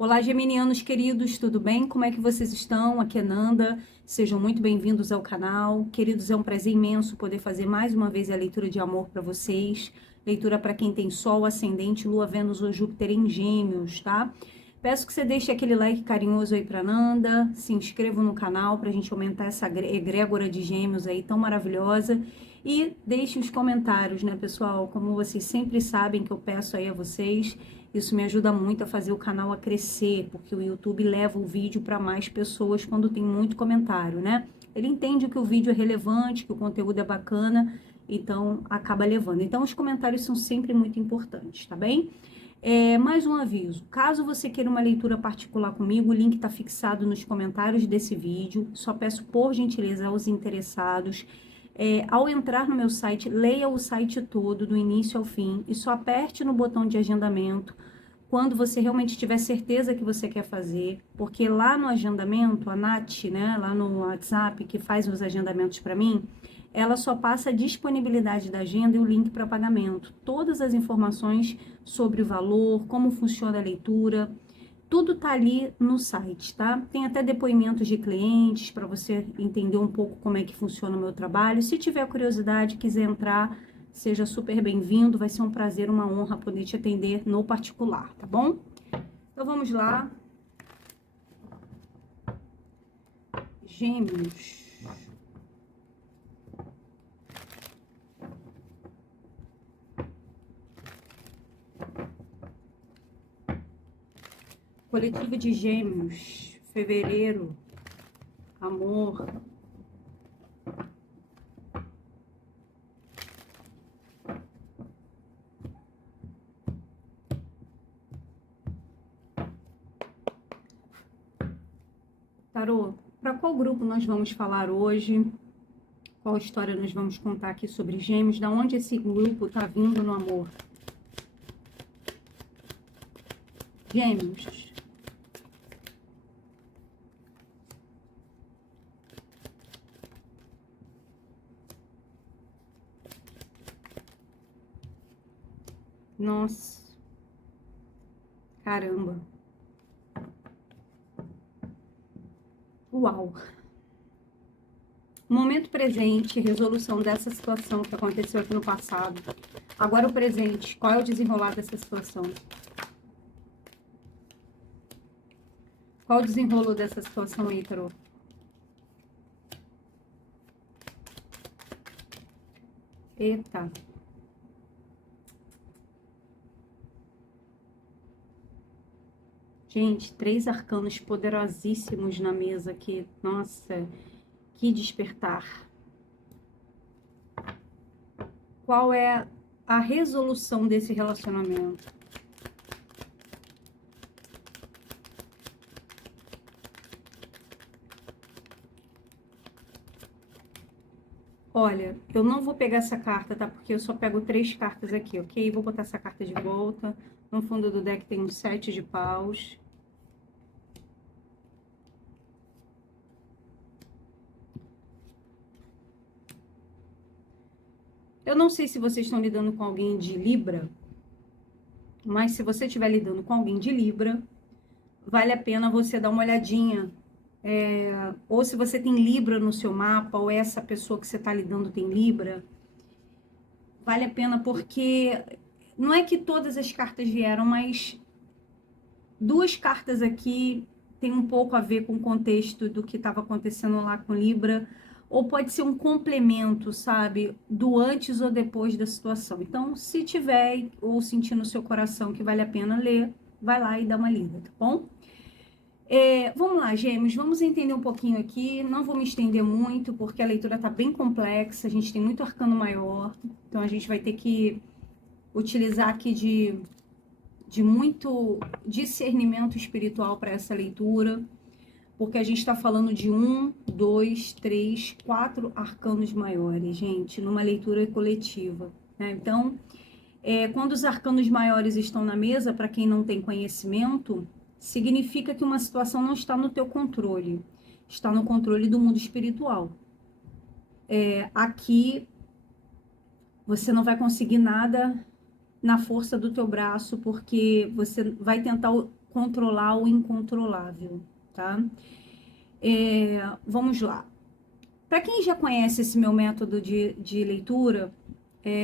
Olá, geminianos queridos, tudo bem? Como é que vocês estão? Aqui é Nanda, sejam muito bem-vindos ao canal. Queridos, é um prazer imenso poder fazer mais uma vez a leitura de amor para vocês. Leitura para quem tem Sol, Ascendente, Lua, Vênus ou Júpiter em Gêmeos, tá? Peço que você deixe aquele like carinhoso aí para Nanda, se inscreva no canal para a gente aumentar essa egrégora de Gêmeos aí tão maravilhosa. E deixe os comentários, né, pessoal? Como vocês sempre sabem que eu peço aí a vocês, isso me ajuda muito a fazer o canal a crescer, porque o YouTube leva o vídeo para mais pessoas quando tem muito comentário, né? Ele entende que o vídeo é relevante, que o conteúdo é bacana, então acaba levando. Então os comentários são sempre muito importantes, tá bem? Mais um aviso, caso você queira uma leitura particular comigo, o link está fixado nos comentários desse vídeo. Só peço por gentileza aos interessados, ao entrar no meu site, leia o site todo, do início ao fim, e só aperte no botão de agendamento quando você realmente tiver certeza que você quer fazer, porque lá no agendamento, a Nath, né, lá no WhatsApp, que faz os agendamentos para mim, ela só passa a disponibilidade da agenda e o link para pagamento. Todas as informações sobre o valor, como funciona a leitura, tudo tá ali no site, tá? Tem até depoimentos de clientes para você entender um pouco como é que funciona o meu trabalho. Se tiver curiosidade, quiser entrar, seja super bem-vindo. Vai ser um prazer, uma honra poder te atender no particular, tá bom? Então vamos lá. Gêmeos. Coletivo de Gêmeos, fevereiro, amor. Tarô, para qual grupo nós vamos falar hoje? Qual história nós vamos contar aqui sobre Gêmeos? Da onde esse grupo tá vindo no amor? Gêmeos. Nossa, caramba. Uau. Momento presente, resolução dessa situação que aconteceu aqui no passado. Agora o presente, qual é o desenrolar dessa situação? Qual o desenrolo dessa situação aí, Tarô? Eita. Gente, 3 arcanos poderosíssimos na mesa aqui. Nossa, que despertar. Qual é a resolução desse relacionamento? Olha, eu não vou pegar essa carta, tá? Porque eu só pego 3 cartas aqui, ok? Vou botar essa carta de volta. No fundo do deck tem um 7 de paus. Eu não sei se vocês estão lidando com alguém de Libra, mas se você estiver lidando com alguém de Libra, vale a pena você dar uma olhadinha. Ou se você tem Libra no seu mapa, ou essa pessoa que você está lidando tem Libra, vale a pena porque não é que todas as cartas vieram, mas 2 cartas aqui tem um pouco a ver com o contexto do que estava acontecendo lá com Libra, ou pode ser um complemento, sabe, do antes ou depois da situação. Então, se tiver ou sentir no seu coração que vale a pena ler, vai lá e dá uma lida, tá bom? Vamos lá, Gêmeos, vamos entender um pouquinho aqui. Não vou me estender muito, porque a leitura está bem complexa, a gente tem muito arcano maior, então a gente vai ter que utilizar aqui de muito discernimento espiritual para essa leitura, porque a gente está falando de 1, 2, 3, 4 arcanos maiores, gente, numa leitura coletiva, né? Então, quando os arcanos maiores estão na mesa, para quem não tem conhecimento, significa que uma situação não está no teu controle, está no controle do mundo espiritual. Aqui, você não vai conseguir nada na força do teu braço, porque você vai tentar controlar o incontrolável, tá? Vamos lá. Para quem já conhece esse meu método de leitura,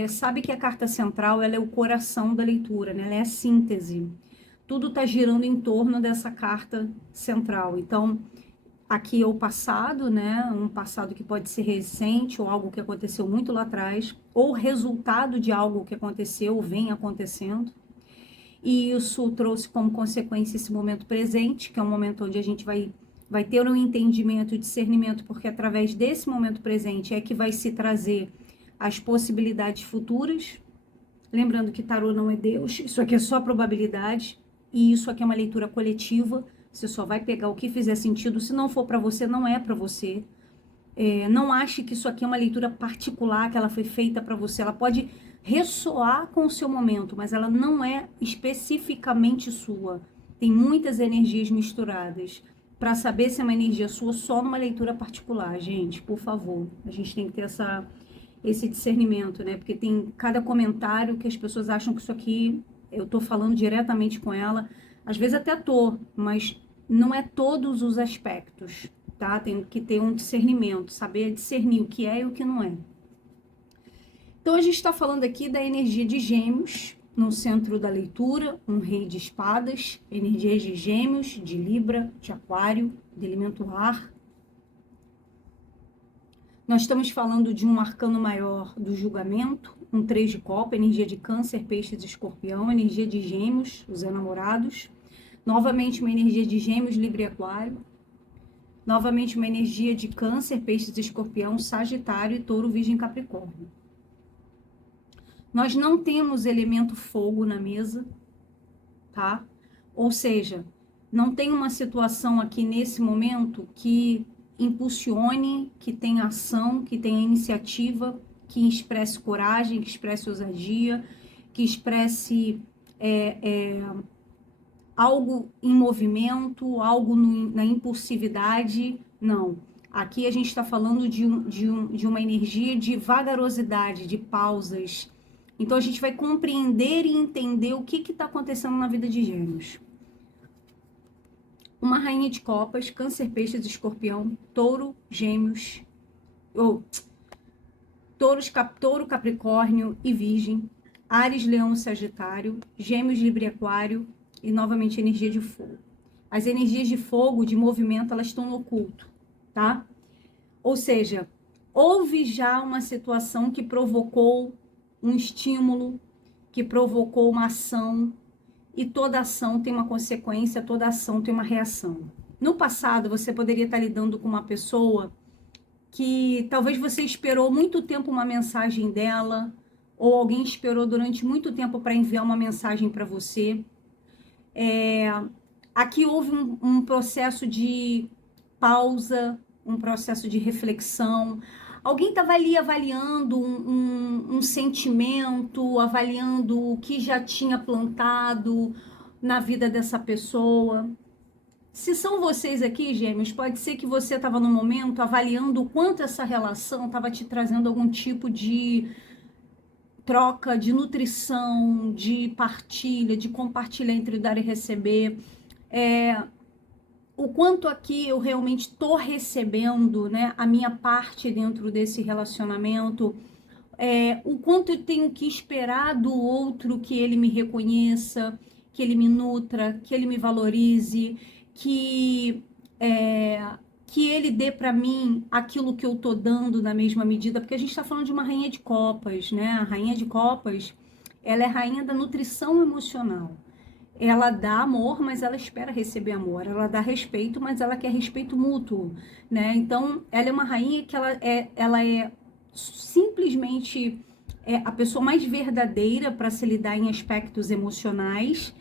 sabe que a carta central ela é o coração da leitura, né? Ela é a síntese. Tudo está girando em torno dessa carta central. Então, aqui é o passado, né? Um passado que pode ser recente ou algo que aconteceu muito lá atrás, ou resultado de algo que aconteceu ou vem acontecendo. E isso trouxe como consequência esse momento presente, que é um momento onde a gente vai ter um entendimento, discernimento, porque através desse momento presente é que vai se trazer as possibilidades futuras. Lembrando que tarô não é Deus, isso aqui é só probabilidade, e isso aqui é uma leitura coletiva. Você só vai pegar o que fizer sentido. Se não for para você, não é para você. Não ache que isso aqui é uma leitura particular, que ela foi feita para você. Ela pode ressoar com o seu momento, mas ela não é especificamente sua. Tem muitas energias misturadas. Para saber se é uma energia sua, só numa leitura particular, gente, por favor. A gente tem que ter esse discernimento, né? Porque tem cada comentário que as pessoas acham que isso aqui eu tô falando diretamente com ela. Às vezes até tô, mas não é todos os aspectos, tá? Tem que ter um discernimento, saber discernir o que é e o que não é. Então a gente está falando aqui da energia de Gêmeos, no centro da leitura, um rei de espadas, energias de Gêmeos, de Libra, de Aquário, de elemento ar. Nós estamos falando de um arcano maior do julgamento, um 3 de copa, energia de Câncer, Peixes e Escorpião, energia de Gêmeos, os enamorados. Novamente uma energia de Gêmeos, Libra e Aquário. Novamente uma energia de Câncer, Peixes e Escorpião, Sagitário e Touro, Virgem e Capricórnio. Nós não temos elemento fogo na mesa, tá? Ou seja, não tem uma situação aqui nesse momento que impulsione, que tenha ação, que tenha iniciativa, que expresse coragem, que expresse ousadia, que expresse algo em movimento, algo na impulsividade. Não. Aqui a gente está falando de uma energia de vagarosidade, de pausas. Então a gente vai compreender e entender o que está acontecendo na vida de Gêmeos. Uma rainha de copas, Câncer, Peixes, Escorpião, Touro, Gêmeos, Touro, Capricórnio e Virgem, Áries, Leão, Sagitário, Gêmeos, Libra e Aquário e novamente energia de fogo. As energias de fogo, de movimento, elas estão no oculto, tá? Ou seja, houve já uma situação que provocou um estímulo, que provocou uma ação, e toda ação tem uma consequência, toda ação tem uma reação. No passado, você poderia estar lidando com uma pessoa que talvez você esperou muito tempo uma mensagem dela, ou alguém esperou durante muito tempo para enviar uma mensagem para você. Aqui houve um processo de pausa, um processo de reflexão. Alguém estava ali avaliando um sentimento, avaliando o que já tinha plantado na vida dessa pessoa. Se são vocês aqui, Gêmeos, pode ser que você estava no momento avaliando o quanto essa relação estava te trazendo algum tipo de troca, de nutrição, de partilha, de compartilhar entre dar e receber. O quanto aqui eu realmente estou recebendo, né, a minha parte dentro desse relacionamento, o quanto eu tenho que esperar do outro que ele me reconheça, que ele me nutra, que ele me valorize, que ele dê para mim aquilo que eu estou dando na mesma medida, porque a gente está falando de uma rainha de copas, né? A rainha de copas, ela é rainha da nutrição emocional. Ela dá amor, mas ela espera receber amor. Ela dá respeito, mas ela quer respeito mútuo, né? Então, ela é uma rainha que ela é simplesmente a pessoa mais verdadeira para se lidar em aspectos emocionais,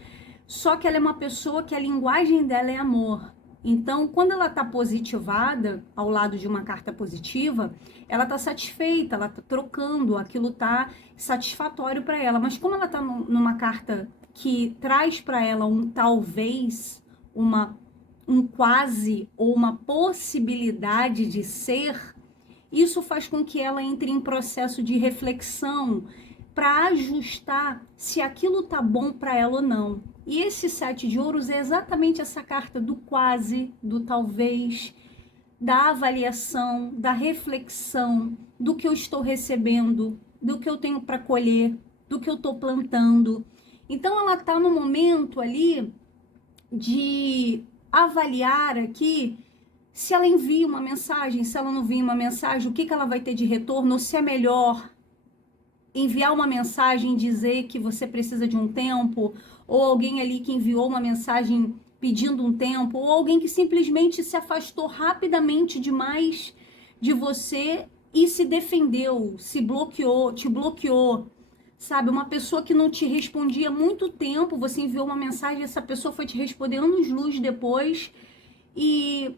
só que ela é uma pessoa que a linguagem dela é amor. Então, quando ela está positivada, ao lado de uma carta positiva, ela está satisfeita, ela está trocando, aquilo está satisfatório para ela. Mas como ela está numa carta que traz para ela um talvez, um quase ou uma possibilidade de ser, isso faz com que ela entre em processo de reflexão para ajustar se aquilo tá bom para ela ou não. E esse 7 de ouros é exatamente essa carta do quase, do talvez, da avaliação, da reflexão, do que eu estou recebendo, do que eu tenho para colher, do que eu estou plantando. Então ela está no momento ali de avaliar aqui se ela envia uma mensagem, se ela não envia uma mensagem, o que ela vai ter de retorno, ou se é melhor enviar uma mensagem e dizer que você precisa de um tempo, ou alguém ali que enviou uma mensagem pedindo um tempo, ou alguém que simplesmente se afastou rapidamente demais de você e se defendeu, se bloqueou, te bloqueou, sabe? Uma pessoa que não te respondia há muito tempo, você enviou uma mensagem, essa pessoa foi te responder anos-luz depois e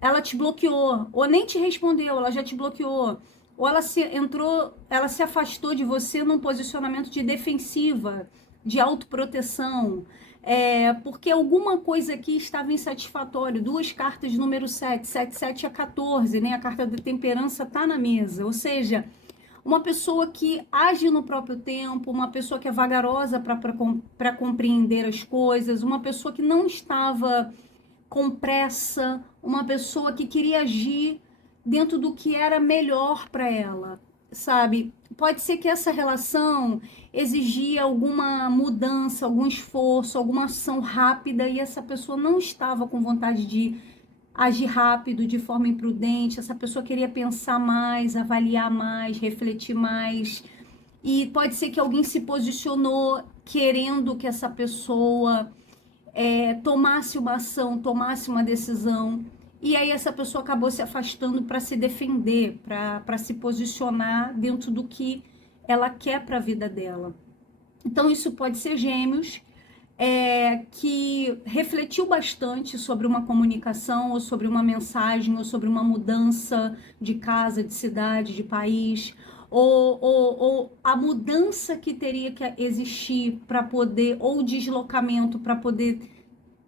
ela te bloqueou, ou nem te respondeu, ela já te bloqueou, ou ela se afastou de você num posicionamento de defensiva, de autoproteção, porque alguma coisa aqui estava insatisfatório. Duas cartas de número 7, 7, 7 a 14, né? A carta da temperança tá na mesa, ou seja, uma pessoa que age no próprio tempo, uma pessoa que é vagarosa para compreender as coisas, uma pessoa que não estava com pressa, uma pessoa que queria agir dentro do que era melhor para ela, sabe? Pode ser que essa relação exigia alguma mudança, algum esforço, alguma ação rápida e essa pessoa não estava com vontade de agir rápido, de forma imprudente. Essa pessoa queria pensar mais, avaliar mais, refletir mais. E pode ser que alguém se posicionou querendo que essa pessoa tomasse uma ação, tomasse uma decisão, e aí essa pessoa acabou se afastando para se defender, para se posicionar dentro do que ela quer para a vida dela. Então isso pode ser Gêmeos, que refletiu bastante sobre uma comunicação, ou sobre uma mensagem, ou sobre uma mudança de casa, de cidade, de país, ou a mudança que teria que existir para poder, ou o deslocamento para poder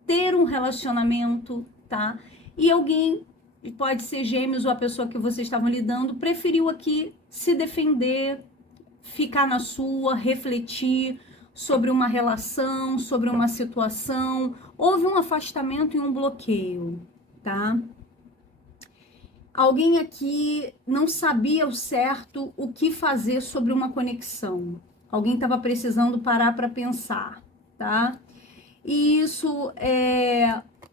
ter um relacionamento, tá? E alguém, pode ser Gêmeos ou a pessoa que vocês estavam lidando, preferiu aqui se defender, ficar na sua, refletir sobre uma relação, sobre uma situação. Houve um afastamento e um bloqueio, tá? Alguém aqui não sabia ao certo o que fazer sobre uma conexão. Alguém estava precisando parar para pensar, tá? E isso,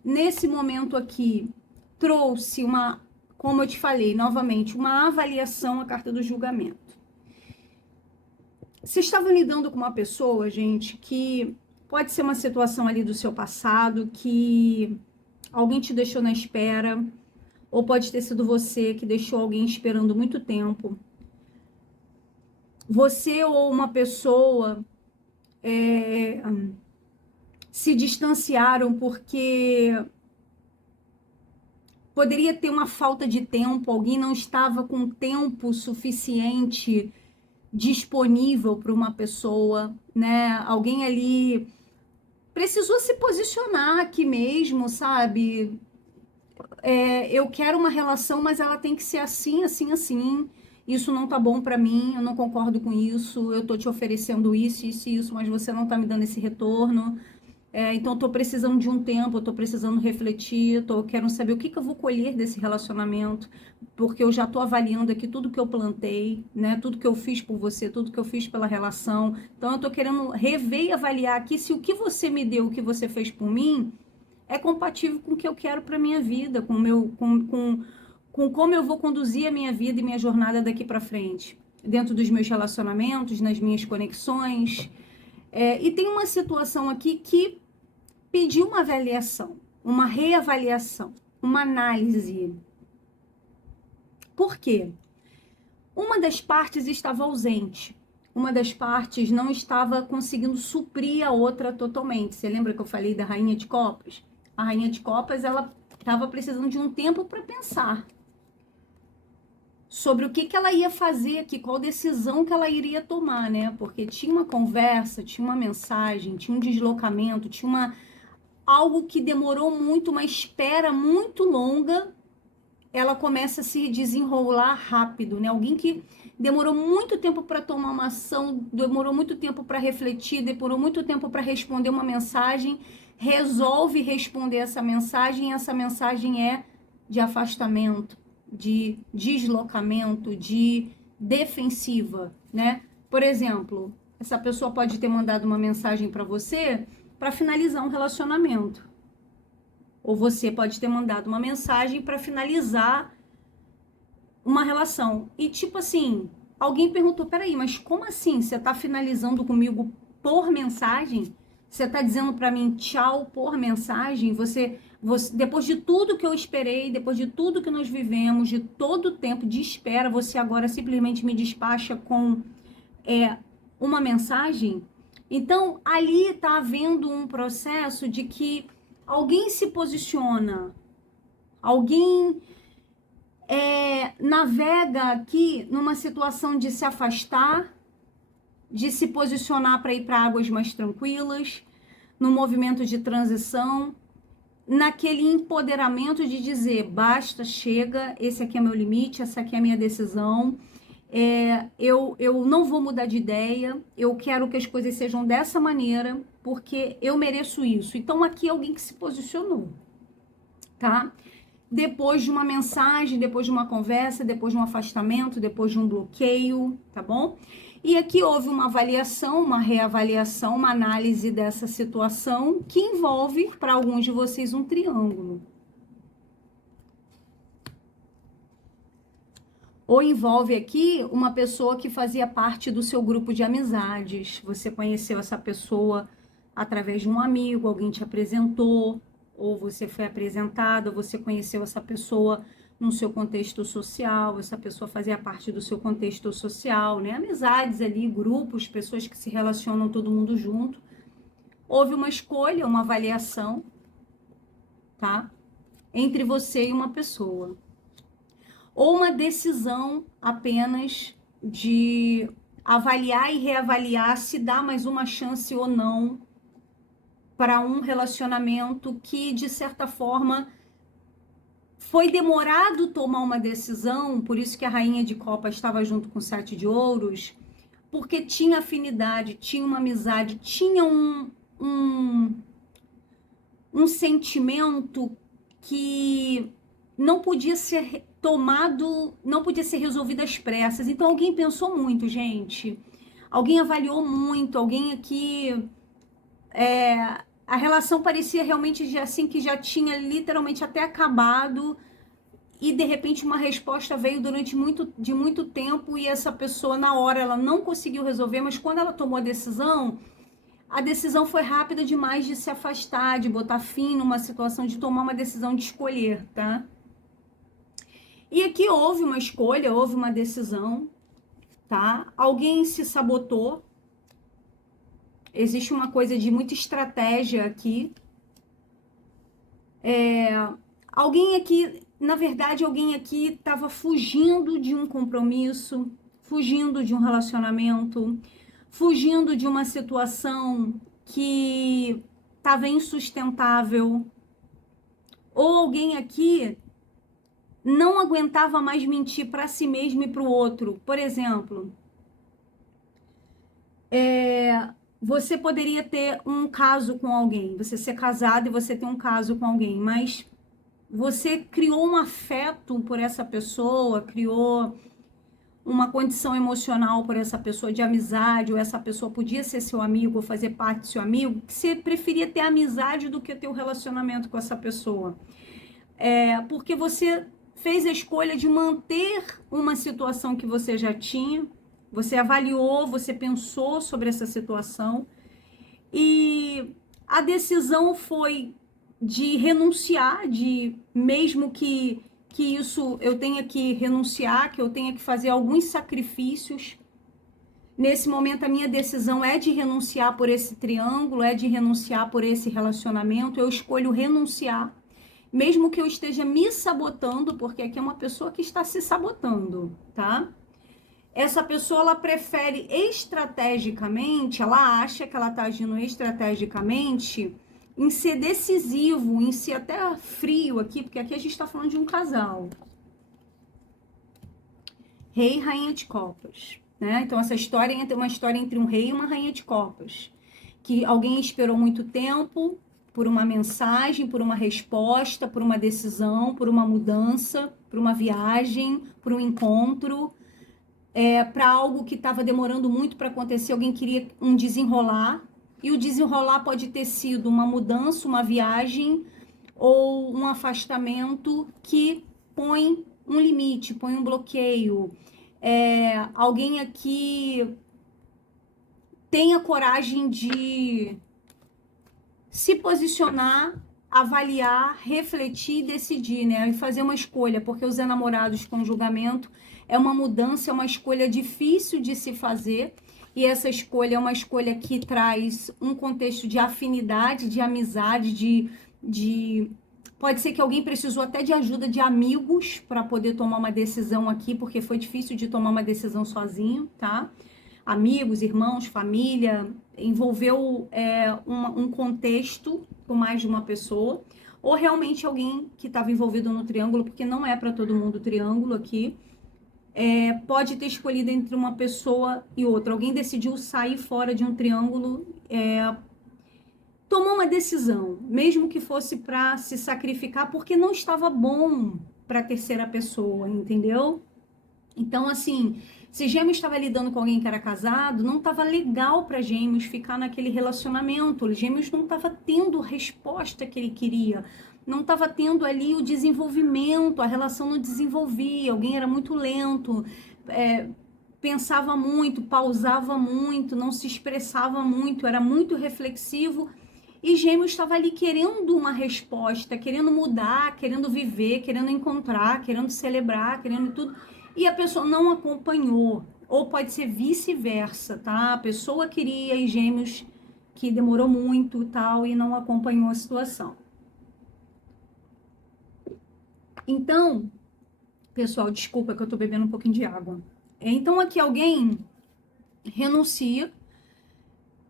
nesse momento aqui, trouxe uma, como eu te falei, novamente, uma avaliação, a carta do julgamento. Vocês estavam lidando com uma pessoa, gente, que pode ser uma situação ali do seu passado, que alguém te deixou na espera, ou pode ter sido você que deixou alguém esperando muito tempo. Você ou uma pessoa se distanciaram porque poderia ter uma falta de tempo, alguém não estava com tempo suficiente disponível para uma pessoa, né? Alguém ali precisou se posicionar aqui mesmo, sabe? Eu quero uma relação, mas ela tem que ser assim, assim, assim. Isso não tá bom para mim, eu não concordo com isso. Eu tô te oferecendo isso, isso, isso, mas você não tá me dando esse retorno. Então, eu tô precisando de um tempo, eu tô precisando refletir, quero saber o que eu vou colher desse relacionamento, porque eu já tô avaliando aqui tudo que eu plantei, né? Tudo que eu fiz por você, tudo que eu fiz pela relação. Então, eu tô querendo rever e avaliar aqui se o que você me deu, o que você fez por mim, é compatível com o que eu quero para minha vida, com como eu vou conduzir a minha vida e minha jornada daqui para frente, dentro dos meus relacionamentos, nas minhas conexões. E tem uma situação aqui que pediu uma avaliação, uma reavaliação, uma análise. Por quê? Uma das partes estava ausente. Uma das partes não estava conseguindo suprir a outra totalmente. Você lembra que eu falei da Rainha de Copas? A Rainha de Copas, ela estava precisando de um tempo para pensar sobre o que ela ia fazer aqui, qual decisão que ela iria tomar, né? Porque tinha uma conversa, tinha uma mensagem, tinha um deslocamento, tinha algo que demorou muito, uma espera muito longa, ela começa a se desenrolar rápido, né? Alguém que demorou muito tempo para tomar uma ação, demorou muito tempo para refletir, demorou muito tempo para responder uma mensagem, resolve responder essa mensagem, e essa mensagem é de afastamento, de deslocamento, de defensiva, né? Por exemplo, essa pessoa pode ter mandado uma mensagem para você para finalizar um relacionamento. Ou você pode ter mandado uma mensagem para finalizar uma relação. E tipo assim, alguém perguntou, peraí, mas como assim? Você tá finalizando comigo por mensagem? Você tá dizendo para mim tchau por mensagem? Você, depois de tudo que eu esperei, depois de tudo que nós vivemos, de todo o tempo de espera, você agora simplesmente me despacha com uma mensagem? Então, ali tá havendo um processo de que alguém se posiciona, alguém navega aqui numa situação de se afastar, de se posicionar para ir para águas mais tranquilas, no movimento de transição, naquele empoderamento de dizer, basta, chega, esse aqui é meu limite, essa aqui é a minha decisão, eu não vou mudar de ideia, eu quero que as coisas sejam dessa maneira, porque eu mereço isso. Então aqui é alguém que se posicionou, tá? Depois de uma mensagem, depois de uma conversa, depois de um afastamento, depois de um bloqueio, tá bom? E aqui houve uma avaliação, uma reavaliação, uma análise dessa situação que envolve, para alguns de vocês, um triângulo. Ou envolve aqui uma pessoa que fazia parte do seu grupo de amizades. Você conheceu essa pessoa através de um amigo, alguém te apresentou, ou você foi apresentado, ou você conheceu essa pessoa no seu contexto social, essa pessoa fazia parte do seu contexto social, né? Amizades ali, grupos, pessoas que se relacionam todo mundo junto. Houve uma escolha, uma avaliação, tá? Entre você e uma pessoa. Ou uma decisão apenas de avaliar e reavaliar se dá mais uma chance ou não para um relacionamento que, de certa forma, foi demorado tomar uma decisão, por isso que a Rainha de Copas estava junto com o Sete de Ouros, porque tinha afinidade, tinha uma amizade, tinha um sentimento que não podia ser tomado, não podia ser resolvido às pressas. Então alguém pensou muito, gente. Alguém avaliou muito, alguém aqui... a relação parecia realmente assim que já tinha literalmente até acabado e de repente uma resposta veio durante muito tempo e essa pessoa na hora ela não conseguiu resolver, mas quando ela tomou a decisão foi rápida demais de se afastar, de botar fim numa situação, de tomar uma decisão de escolher, tá? E aqui houve uma escolha, houve uma decisão, tá? Alguém se sabotou. Existe uma coisa de muita estratégia aqui. Alguém aqui, na verdade, alguém aqui estava fugindo de um compromisso, fugindo de um relacionamento, fugindo de uma situação que estava insustentável. Ou alguém aqui não aguentava mais mentir para si mesmo e para o outro. Por exemplo, você poderia ter um caso com alguém, você ser casado e você ter um caso com alguém, mas você criou um afeto por essa pessoa, criou uma condição emocional por essa pessoa de amizade, ou essa pessoa podia ser seu amigo ou fazer parte do seu amigo, que você preferia ter amizade do que ter um relacionamento com essa pessoa. Porque você fez a escolha de manter uma situação que você já tinha, você avaliou, você pensou sobre essa situação e a decisão foi de renunciar, de mesmo que isso eu tenha que renunciar, que eu tenha que fazer alguns sacrifícios. Nesse momento a minha decisão é de renunciar por esse triângulo, é de renunciar por esse relacionamento, eu escolho renunciar. Mesmo que eu esteja me sabotando, porque aqui é uma pessoa que está se sabotando, tá? Essa pessoa, ela prefere estrategicamente, ela acha que ela está agindo estrategicamente em ser decisivo, em ser até frio aqui, porque aqui a gente está falando de um casal. Rei e rainha de copas, né? Então essa história é uma história entre um rei e uma rainha de copas, que alguém esperou muito tempo por uma mensagem, por uma resposta, por uma decisão, por uma mudança, por uma viagem, por um encontro, para algo que estava demorando muito para acontecer. Alguém queria um desenrolar, e o desenrolar pode ter sido uma mudança, uma viagem ou um afastamento que põe um limite, põe um bloqueio. Alguém aqui tem a coragem de se posicionar, avaliar, refletir e decidir, né? E fazer uma escolha, porque os enamorados com julgamento é uma mudança, é uma escolha difícil de se fazer, e essa escolha é uma escolha que traz um contexto de afinidade, de amizade, Pode ser que alguém precisou até de ajuda de amigos para poder tomar uma decisão aqui, porque foi difícil de tomar uma decisão sozinho, tá? Amigos, irmãos, família, envolveu um contexto com mais de uma pessoa, ou realmente alguém que estava envolvido no triângulo, porque não é para todo mundo triângulo aqui, pode ter escolhido entre uma pessoa e outra. Alguém decidiu sair fora de um triângulo, tomou uma decisão, mesmo que fosse para se sacrificar, porque não estava bom para a terceira pessoa, entendeu? Então, assim, se Gêmeos estava lidando com alguém que era casado, não estava legal para Gêmeos ficar naquele relacionamento. Gêmeos não estava tendo a resposta que ele queria, não estava tendo ali o desenvolvimento, a relação não desenvolvia, alguém era muito lento, pensava muito, pausava muito, não se expressava muito, era muito reflexivo. E Gêmeos estava ali querendo uma resposta, querendo mudar, querendo viver, querendo encontrar, querendo celebrar, querendo tudo. E a pessoa não acompanhou. Ou pode ser vice-versa, tá? A pessoa queria e Gêmeos que demorou muito e tal e não acompanhou a situação. Então, pessoal, desculpa que eu tô bebendo um pouquinho de água. Então aqui alguém renuncia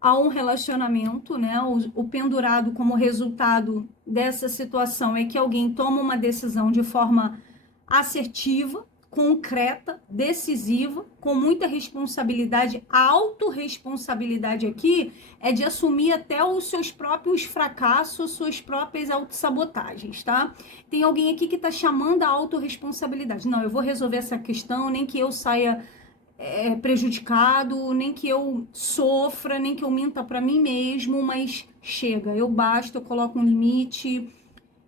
a um relacionamento, né? O pendurado como resultado dessa situação é que alguém toma uma decisão de forma assertiva, concreta, decisiva, com muita responsabilidade. A autorresponsabilidade aqui é de assumir até os seus próprios fracassos, suas próprias autossabotagens, tá? Tem alguém aqui que tá chamando a autorresponsabilidade. Não, eu vou resolver essa questão, nem que eu saia prejudicado, nem que eu sofra, nem que eu minta para mim mesmo, mas chega, eu basto, eu coloco um limite,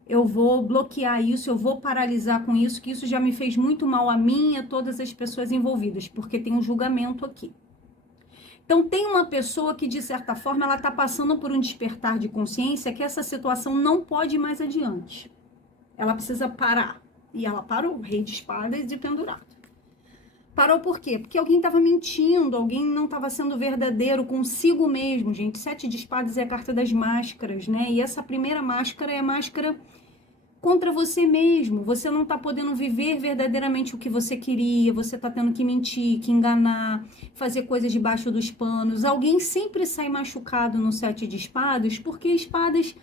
eu vou bloquear isso, eu vou paralisar com isso, que isso já me fez muito mal a mim e a todas as pessoas envolvidas, porque tem um julgamento aqui. Então tem uma pessoa que, de certa forma, ela está passando por um despertar de consciência que essa situação não pode ir mais adiante. Ela precisa parar. E ela parou, rei de espadas e pendurado. Parou por quê? Porque alguém estava mentindo, alguém não estava sendo verdadeiro consigo mesmo, gente. 7 de espadas é a carta das máscaras, né? E essa primeira máscara é a máscara contra você mesmo. Você não está podendo viver verdadeiramente o que você queria, você está tendo que mentir, que enganar, fazer coisas debaixo dos panos. Alguém sempre sai machucado no 7 de espadas, porque espadas...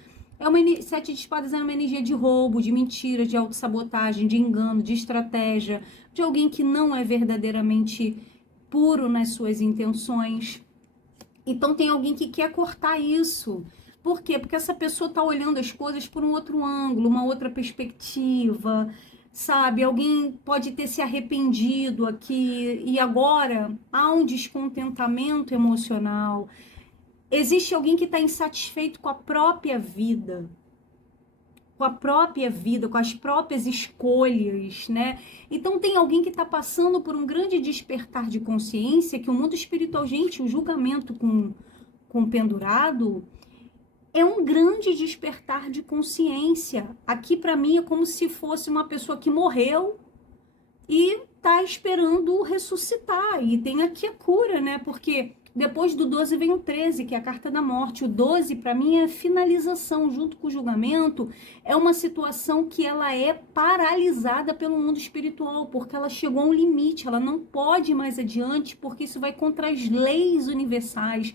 7 de espadas é uma energia de roubo, de mentira, de autossabotagem, de engano, de estratégia, de alguém que não é verdadeiramente puro nas suas intenções. Então tem alguém que quer cortar isso. Por quê? Porque essa pessoa está olhando as coisas por um outro ângulo, uma outra perspectiva, sabe? Alguém pode ter se arrependido aqui e agora há um descontentamento emocional. Existe alguém que está insatisfeito com a própria vida, com as próprias escolhas, né? Então tem alguém que está passando por um grande despertar de consciência, que o mundo espiritual, gente, o julgamento com o pendurado é um grande despertar de consciência. Aqui para mim é como se fosse uma pessoa que morreu e está esperando ressuscitar. E tem aqui a cura, né? Porque depois do 12 vem o 13, que é a carta da morte. O 12, para mim, é a finalização, junto com o julgamento. É uma situação que ela é paralisada pelo mundo espiritual, porque ela chegou a um limite, ela não pode ir mais adiante, porque isso vai contra as leis universais,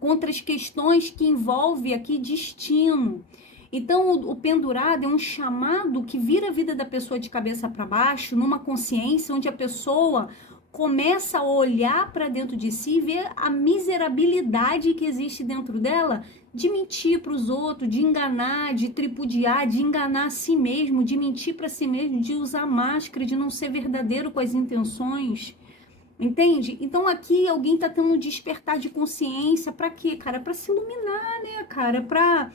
contra as questões que envolvem aqui destino. Então, o pendurado é um chamado que vira a vida da pessoa de cabeça para baixo, numa consciência onde a pessoa começa a olhar para dentro de si e ver a miserabilidade que existe dentro dela de mentir para os outros, de enganar, de tripudiar, de enganar a si mesmo, de mentir para si mesmo, de usar máscara, de não ser verdadeiro com as intenções. Entende? Então aqui alguém está tendo um despertar de consciência. Para quê, cara? Para se iluminar, né, cara? Para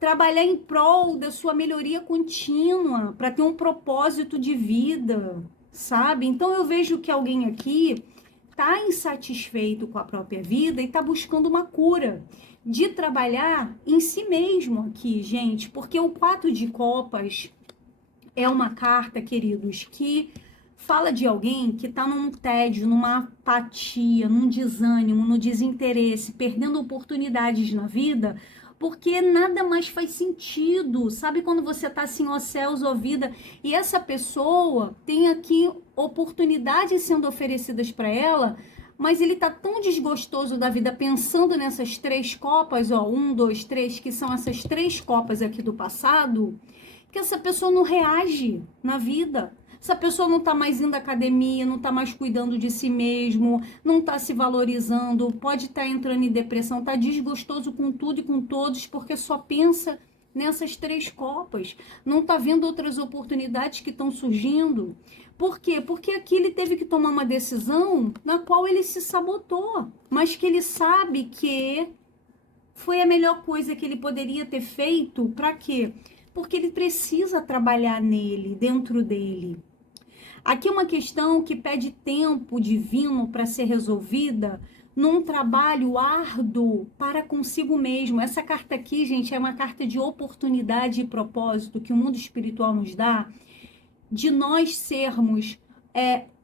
trabalhar em prol da sua melhoria contínua, para ter um propósito de vida, sabe? Então eu vejo que alguém aqui está insatisfeito com a própria vida e está buscando uma cura, de trabalhar em si mesmo aqui, gente, porque o 4 de copas é uma carta, queridos, que fala de alguém que está num tédio, numa apatia, num desânimo, no desinteresse, perdendo oportunidades na vida, porque nada mais faz sentido. Sabe quando você tá assim, ó céus, ó vida, e essa pessoa tem aqui oportunidades sendo oferecidas para ela, mas ele tá tão desgostoso da vida pensando nessas 3 copas, ó, 1, 2, 3, que são essas 3 copas aqui do passado, que essa pessoa não reage na vida. Essa pessoa não está mais indo à academia, não está mais cuidando de si mesmo, não está se valorizando, pode estar entrando em depressão, está desgostoso com tudo e com todos, porque só pensa nessas 3 copas. Não está vendo outras oportunidades que estão surgindo. Por quê? Porque aqui ele teve que tomar uma decisão na qual ele se sabotou, mas que ele sabe que foi a melhor coisa que ele poderia ter feito. Para quê? Porque ele precisa trabalhar nele, dentro dele. Aqui é uma questão que pede tempo divino para ser resolvida num trabalho árduo para consigo mesmo. Essa carta aqui, gente, é uma carta de oportunidade e propósito que o mundo espiritual nos dá, de nós sermos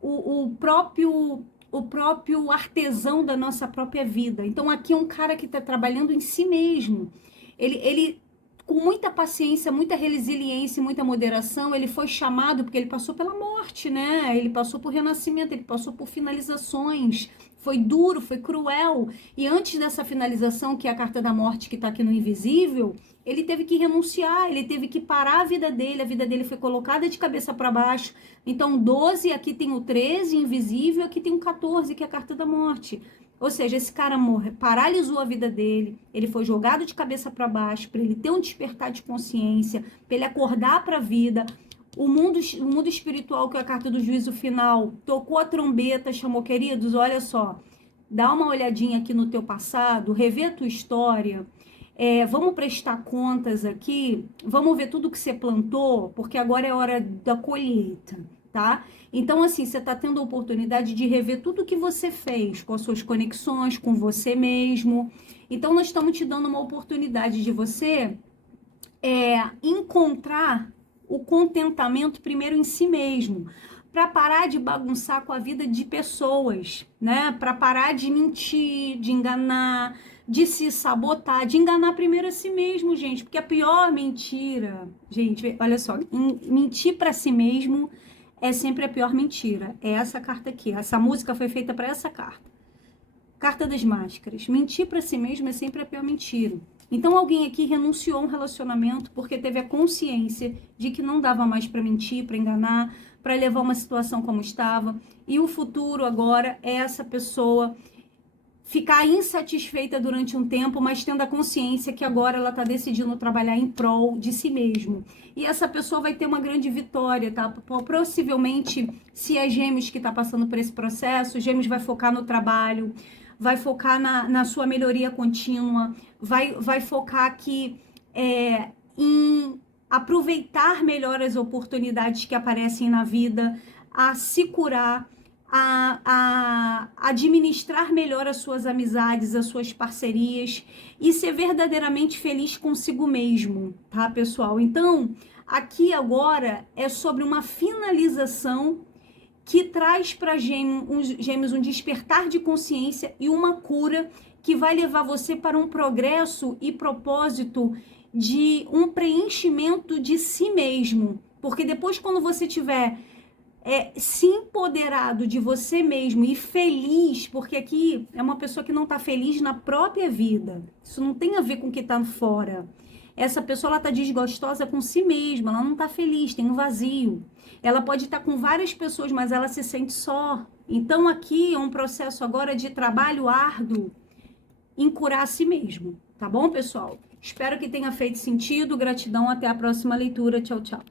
o próprio artesão da nossa própria vida. Então aqui é um cara que está trabalhando em si mesmo. Ele com muita paciência, muita resiliência, muita moderação, ele foi chamado porque ele passou pela morte, né? Ele passou por renascimento, ele passou por finalizações. Foi duro, foi cruel. E antes dessa finalização, que é a carta da morte que está aqui no invisível, ele teve que renunciar, ele teve que parar a vida dele foi colocada de cabeça para baixo. Então, 12, aqui tem o 13, invisível, aqui tem o 14, que é a carta da morte. Ou seja, esse cara paralisou a vida dele, ele foi jogado de cabeça para baixo, para ele ter um despertar de consciência, para ele acordar para a vida. O mundo espiritual, que é a carta do juízo final, tocou a trombeta, chamou, queridos, olha só, dá uma olhadinha aqui no teu passado, revê a tua história, vamos prestar contas aqui, vamos ver tudo que você plantou, porque agora é hora da colheita, tá? Então, assim, você está tendo a oportunidade de rever tudo que você fez com as suas conexões, com você mesmo. Então, nós estamos te dando uma oportunidade de você encontrar o contentamento primeiro em si mesmo, para parar de bagunçar com a vida de pessoas, né? Para parar de mentir, de enganar, de se sabotar, de enganar primeiro a si mesmo, gente, porque a pior mentira, gente, olha só, mentir para si mesmo é sempre a pior mentira. É essa carta aqui. Essa música foi feita para essa carta. Carta das máscaras. Mentir para si mesmo é sempre a pior mentira. Então alguém aqui renunciou a um relacionamento porque teve a consciência de que não dava mais para mentir, para enganar, para levar uma situação como estava. E o futuro agora é essa pessoa ficar insatisfeita durante um tempo, mas tendo a consciência que agora ela está decidindo trabalhar em prol de si mesmo. E essa pessoa vai ter uma grande vitória, tá? Possivelmente, se é Gêmeos que está passando por esse processo, Gêmeos vai focar no trabalho, vai focar na sua melhoria contínua, vai focar aqui em aproveitar melhor as oportunidades que aparecem na vida, a se curar, a administrar melhor as suas amizades, as suas parcerias e ser verdadeiramente feliz consigo mesmo, tá, pessoal? Então, aqui agora é sobre uma finalização que traz para Gêmeos um despertar de consciência e uma cura que vai levar você para um progresso e propósito de um preenchimento de si mesmo. Porque depois, quando você tiver se empoderado de você mesmo e feliz, porque aqui é uma pessoa que não está feliz na própria vida. Isso não tem a ver com o que está fora. essa pessoa ela tá desgostosa com si mesma, ela não tá feliz, tem um vazio. Ela pode estar com várias pessoas, mas ela se sente só. Então aqui é um processo agora de trabalho árduo em curar a si mesmo, tá bom, pessoal? Espero que tenha feito sentido. Gratidão, até a próxima leitura. Tchau, tchau.